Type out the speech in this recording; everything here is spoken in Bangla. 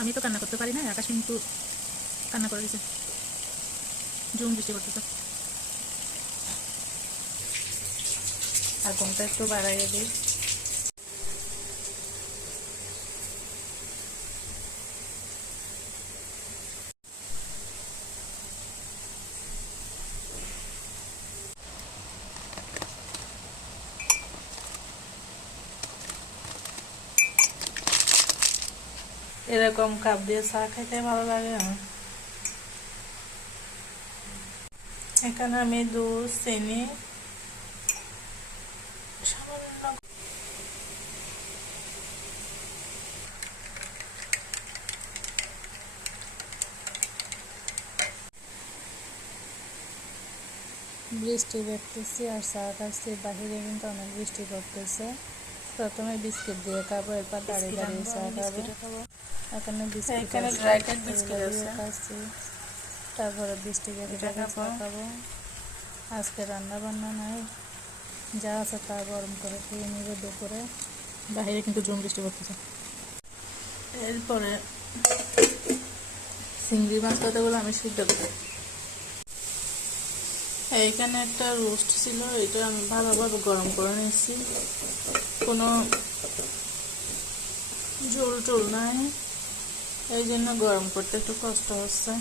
আমি তো কান্না করতে পারি না আকাশ কিন্তু কান্না করে দিছে। জুম বৃষ্টি করতেছে আর ঘুমটা একটু বাড়াইয়ে দিই। এরকম কাপ দিয়ে চা খেতে ভালো লাগে এখানে আমি দুধ, চিনি বৃষ্টি দেখতেছি আর চা খাচ্ছি বাহিরে কিন্তু অনেক বৃষ্টি পড়তেছে। প্রথমে বিস্কিট দিয়ে খাব এরপর দাঁড়িয়ে দাঁড়িয়ে চা খাব। এখানে বিস্কিট আছে, খাচ্ছি। তারপরে বৃষ্টি দেখে এটা দেখে চা খাব। আজকে রান্না বান্না নাই। যা আছে তা গরম করে খেয়ে নিবে দুপুরে। বাইরে কিন্তু জুম বৃষ্টি করতেছে এরপরে চিংড়ি মাছ কতগুলো আমি সিদ্ধ করি এইখানে একটা রোস্ট ছিল এটা আমি ভালোভাবে গরম করে নিয়েছি। কোনো ঝোল টোল নাই। এই জন্য গরম করতে একটু কষ্ট হচ্ছে।